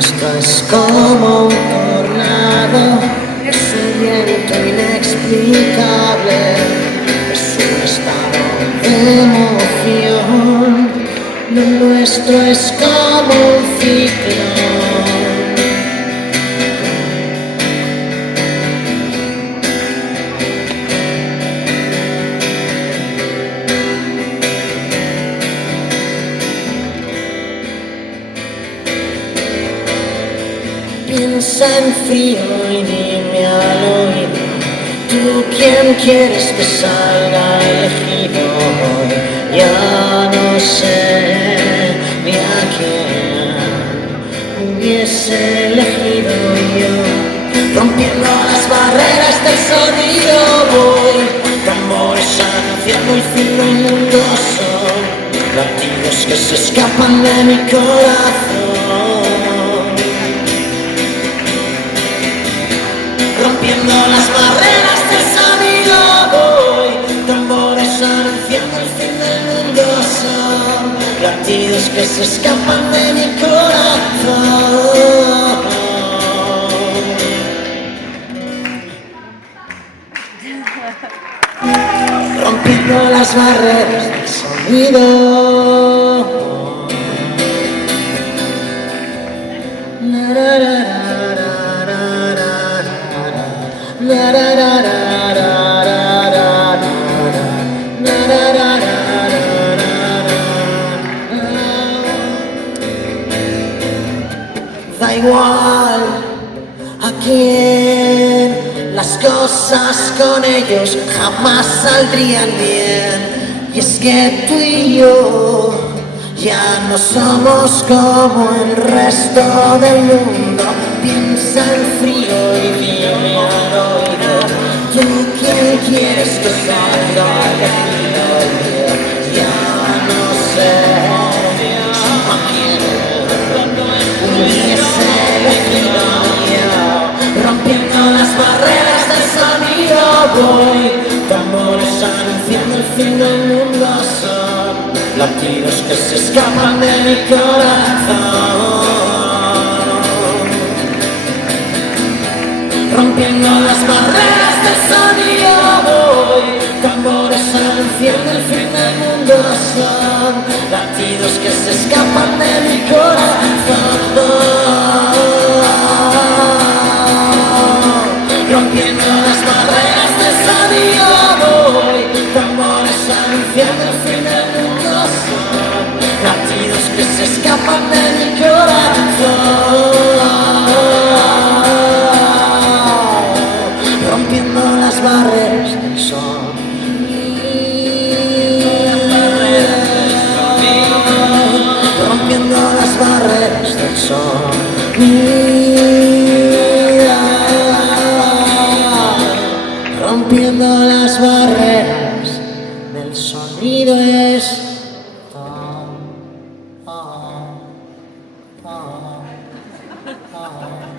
nuestro es como un tornado, ese viento inexplicable, es un estado de emoción. Lo nuestro es como un ciclón. Piensa en frío y dime al oído, ¿tú quién quieres que salga elegido hoy? Ya no sé ni a quién hubiese elegido yo. Rompiendo las barreras del sonido voy, tambores anunciando el fin del mundo son latidos que se escapan de mi corazón. Rompiendo las barreras del sonido voy, tambores anunciando el fin del mundo son latidos que se escapan de mi corazón. Rompiendo las barreras del sonido. Da igual a quién, las cosas con ellos jamás saldrían bien. Y es que tú y yo ya no somos como el resto del mundo. Piensa en frío y dime al oído, ¿tú quién quieres que salga elegido? Ya no sé si a quién hubiese elegido yo. Rompiendo las barreras del sonido voy, tambores anunciando el fin del mundo son latidos que se escapan de mi corazón. Rompiendo las barreras del sonido voy, tambores anunciando el fin del mundo son latidos que se escapan de mi corazón. Rompiendo las barreras del sonido voy, tambores anunciando el fin del mundo son latidos que se escapan de mi corazón. Rompiendo las barreras del sol. Rompiendo las barreras del sol. Rompiendo las barreras del sonido es tom, tom, tom, tom.